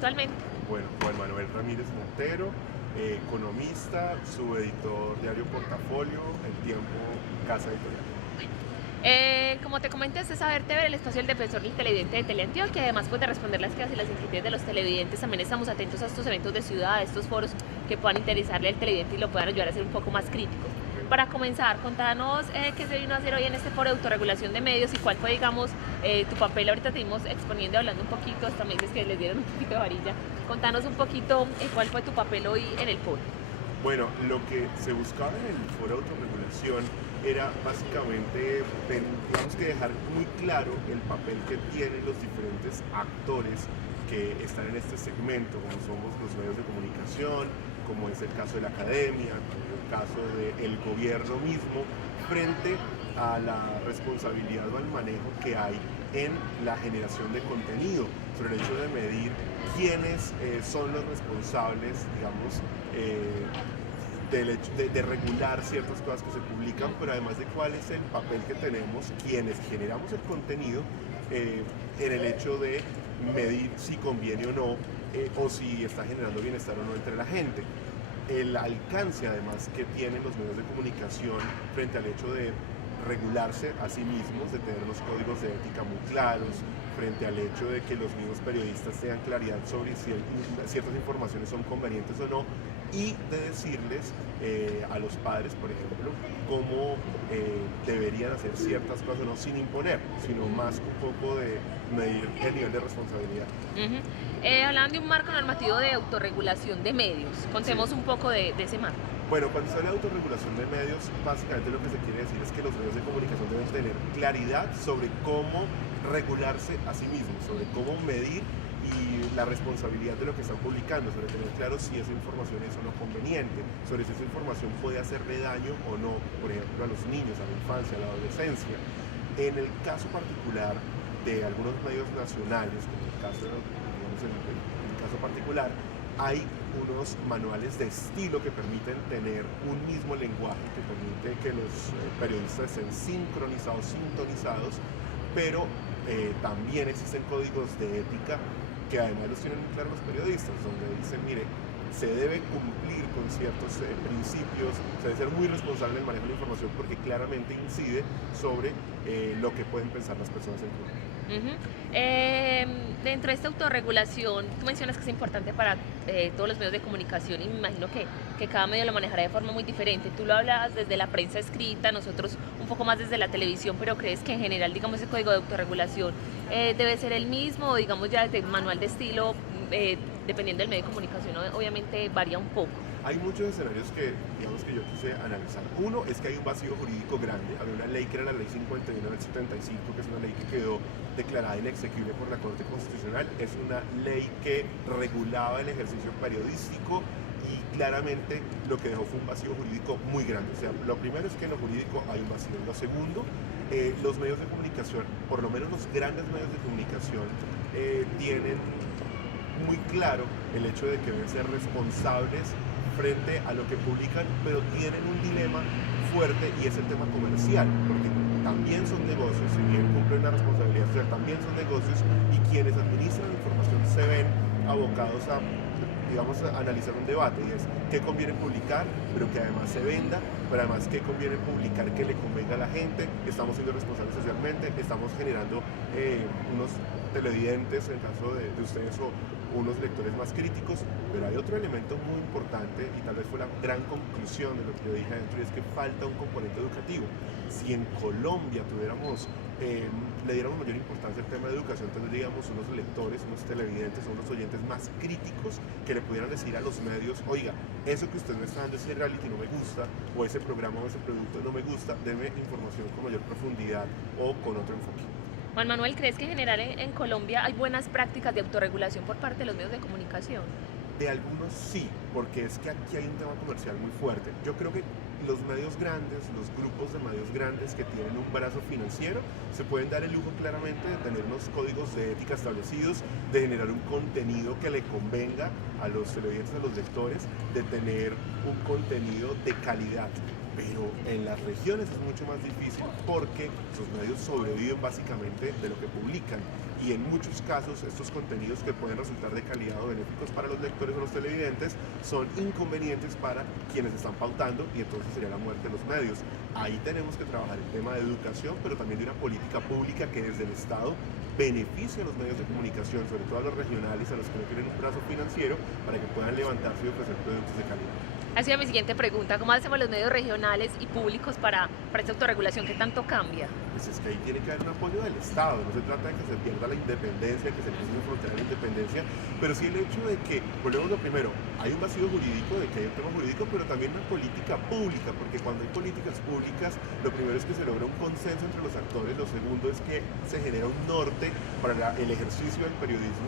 Actualmente. Bueno, Juan Manuel Ramírez Montero, economista, subeditor Diario Portafolio, El Tiempo, Casa Editorial. Como te comenté, este es Saber TV, el espacio del defensor del televidente de Teleantioquia, que además pues, de responder las quejas y las inquietudes de los televidentes, también estamos atentos a estos eventos de ciudad, a estos foros que puedan interesarle al televidente y lo puedan ayudar a ser un poco más crítico. Para comenzar, contanos qué se vino a hacer hoy en este foro de autorregulación de medios y cuál fue, digamos, tu papel. Ahorita te vimos exponiendo, hablando un poquito, hasta me dices que les dieron un poquito de varilla. Contanos un poquito cuál fue tu papel hoy en el foro. Bueno, lo que se buscaba en el foro de autorregulación era básicamente, digamos que dejar muy claro el papel que tienen los diferentes actores que están en este segmento, como somos los medios de comunicación, como es el caso de la academia, como es el caso del gobierno mismo, frente a la responsabilidad o al manejo que hay en la generación de contenido, sobre el hecho de medir quiénes son los responsables, digamos, del hecho de regular ciertas cosas que se publican, pero además de cuál es el papel que tenemos quienes generamos el contenido en el hecho de medir si conviene o no, o si está generando bienestar o no entre la gente. El alcance además que tienen los medios de comunicación frente al hecho de regularse a sí mismos, de tener los códigos de ética muy claros, frente al hecho de que los mismos periodistas tengan claridad sobre si ciertas informaciones son convenientes o no, y de decirles a los padres, por ejemplo, cómo deberían hacer ciertas cosas, no sin imponer, sino más un poco de medir el nivel de responsabilidad. Hablaban de un marco normativo de autorregulación de medios. Contemos un poco de ese marco. Bueno, cuando se habla de autorregulación de medios, básicamente lo que se quiere decir es que los medios de comunicación deben tener claridad sobre cómo regularse a sí mismos, sobre cómo medir y la responsabilidad de lo que están publicando, sobre tener claro si esa información es o no conveniente, sobre si esa información puede hacerle daño o no, por ejemplo, a los niños, a la infancia, a la adolescencia. En el caso particular de algunos medios nacionales, como el caso, digamos, el caso particular, hay unos manuales de estilo que permiten tener un mismo lenguaje, que permite que los periodistas estén sincronizados, sintonizados, pero también existen códigos de ética que además los tienen muy claros los periodistas, donde dicen, mire, se debe cumplir con ciertos principios, se debe ser muy responsable en el manejo de la información porque claramente incide sobre lo que pueden pensar las personas en Colombia. Dentro de esta autorregulación, tú mencionas que es importante para todos los medios de comunicación y me imagino que cada medio lo manejará de forma muy diferente. Tú lo hablas desde la prensa escrita, nosotros un poco más desde la televisión, pero ¿crees que en general, digamos, ese código de autorregulación debe ser el mismo o digamos ya desde el manual de estilo, dependiendo del medio de comunicación, obviamente varía un poco? Hay muchos escenarios que, digamos, que yo quise analizar. Uno es que hay un vacío jurídico grande. Había una ley que era la Ley 51 del 75, que es una ley que quedó declarada inexequible por la Corte Constitucional. Es una ley que regulaba el ejercicio periodístico y claramente lo que dejó fue un vacío jurídico muy grande. O sea, lo primero es que en lo jurídico hay un vacío. Lo segundo, los medios de comunicación, por lo menos los grandes medios de comunicación, tienen muy claro el hecho de que deben ser responsables frente a lo que publican, pero tienen un dilema fuerte y es el tema comercial, porque también son negocios, si bien cumplen una responsabilidad social, también son negocios y quienes administran la información se ven abocados a, digamos, a analizar un debate y es qué conviene publicar, pero que además se venda, pero además qué conviene publicar que le convenga a la gente, estamos siendo responsables socialmente, estamos generando unos televidentes, en el caso de ustedes, o unos lectores más críticos, pero hay otro elemento muy importante y tal vez fue la gran conclusión de lo que yo dije adentro y es que falta un componente educativo. Si en Colombia tuviéramos, le diéramos mayor importancia al tema de educación, tendríamos unos lectores, unos televidentes, unos oyentes más críticos que le pudieran decir a los medios, oiga, eso que usted me está dando, ese reality no me gusta, o ese programa o ese producto no me gusta, deme información con mayor profundidad o con otro enfoque. Juan Manuel, ¿crees que en general en Colombia hay buenas prácticas de autorregulación por parte de los medios de comunicación? De algunos sí, porque es que aquí hay un tema comercial muy fuerte. Yo creo que los medios grandes, los grupos de medios grandes que tienen un brazo financiero, se pueden dar el lujo claramente de tener unos códigos de ética establecidos, de generar un contenido que le convenga a los televidentes, a los lectores, de tener un contenido de calidad. pero en las regiones es mucho más difícil porque los medios sobreviven básicamente de lo que publican y en muchos casos estos contenidos que pueden resultar de calidad o benéficos para los lectores o los televidentes son inconvenientes para quienes están pautando y entonces sería la muerte de los medios. Ahí tenemos que trabajar el tema de educación, pero también de una política pública que desde el Estado beneficie a los medios de comunicación, sobre todo a los regionales, a los que no tienen un plazo financiero, para que puedan levantarse y ofrecer productos de calidad. Ha sido mi siguiente pregunta, ¿cómo hacemos los medios regionales y públicos para esta autorregulación que tanto cambia? Pues es que ahí tiene que haber un apoyo del Estado, no se trata de que se pierda la independencia, que se empiece a frontear la independencia, pero sí el hecho de que, volvemos lo primero, hay un vacío jurídico, de que hay un tema jurídico, pero también una política pública, porque cuando hay políticas públicas, lo primero es que se logra un consenso entre los actores, lo segundo es que se genera un norte para el ejercicio del periodismo.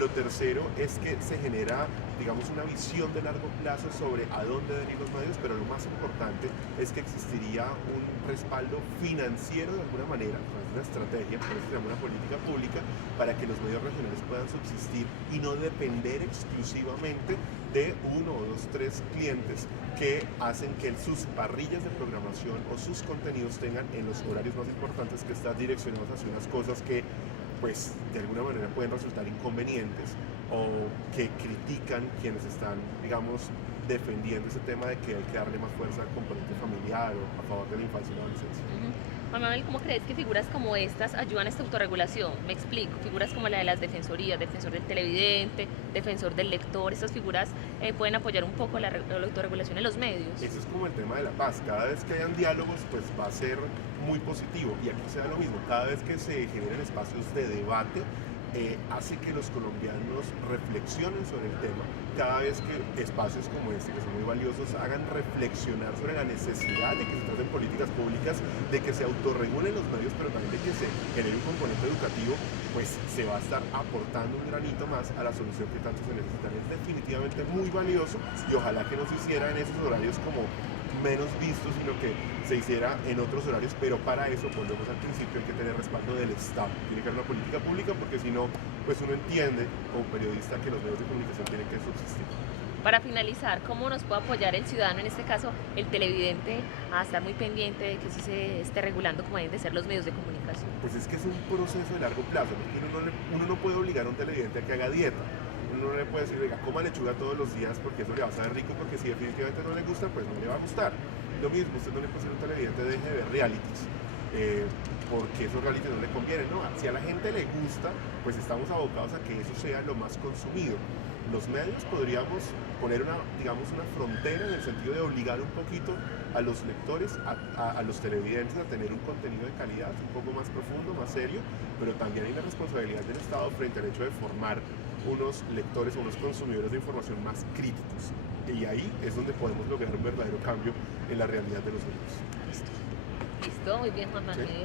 Lo tercero es que se genera, digamos, una visión de largo plazo sobre a dónde deben ir los medios, pero lo más importante es que existiría un respaldo financiero de alguna manera, una estrategia, por eso se llama una política pública, para que los medios regionales puedan subsistir y no depender exclusivamente de uno o dos, tres clientes que hacen que sus parrillas de programación o sus contenidos tengan en los horarios más importantes que están direccionados hacia unas cosas que pues de alguna manera pueden resultar inconvenientes o que critican quienes están, digamos, defendiendo ese tema de que hay que darle más fuerza al componente familiar o a favor de la infancia y la adolescencia. Juan Manuel, ¿cómo crees que figuras como estas ayudan a esta autorregulación? Me explico, figuras como la de las defensorías, defensor del televidente, defensor del lector, estas figuras pueden apoyar un poco la autorregulación en los medios. Eso es como el tema de la paz, cada vez que hayan diálogos pues va a ser muy positivo y aquí se da lo mismo, cada vez que se generen espacios de debate hace que los colombianos reflexionen sobre el tema, cada vez que espacios como este, que son muy valiosos, hagan reflexionar sobre la necesidad de que se traten políticas públicas, de que se autorregulen los medios, pero también de que se genere un componente educativo, pues se va a estar aportando un granito más a la solución que tanto se necesita. Es definitivamente muy valioso y ojalá que no se hiciera en esos horarios como menos vistos, sino que se hiciera en otros horarios, pero para eso, volvemos al principio, hay que tener respaldo del Estado, tiene que haber una política pública porque si no, pues uno entiende como periodista que los medios de comunicación tienen que subsistir. Para finalizar, ¿cómo nos puede apoyar el ciudadano, en este caso el televidente, a estar muy pendiente de que sí se esté regulando como deben de ser los medios de comunicación? Pues es que es un proceso de largo plazo, porque uno no puede obligar a un televidente a que haga dieta. Uno no le puede decir, venga, coma lechuga todos los días porque eso le va a saber rico, porque si definitivamente no le gusta, pues no le va a gustar. Lo mismo, usted no le puede decir a un televidente deje de ver realities, porque esos realities no le convienen, ¿no? Si a la gente le gusta, pues estamos abocados a que eso sea lo más consumido. Los medios podríamos poner digamos, una frontera en el sentido de obligar un poquito a los lectores, a los televidentes a tener un contenido de calidad un poco más profundo, más serio, pero también hay la responsabilidad del Estado frente al hecho de formar unos lectores o unos consumidores de información más críticos. Y ahí es donde podemos lograr un verdadero cambio en la realidad de los medios. Listo. Listo, muy bien, Juan Manuel. ¿Sí?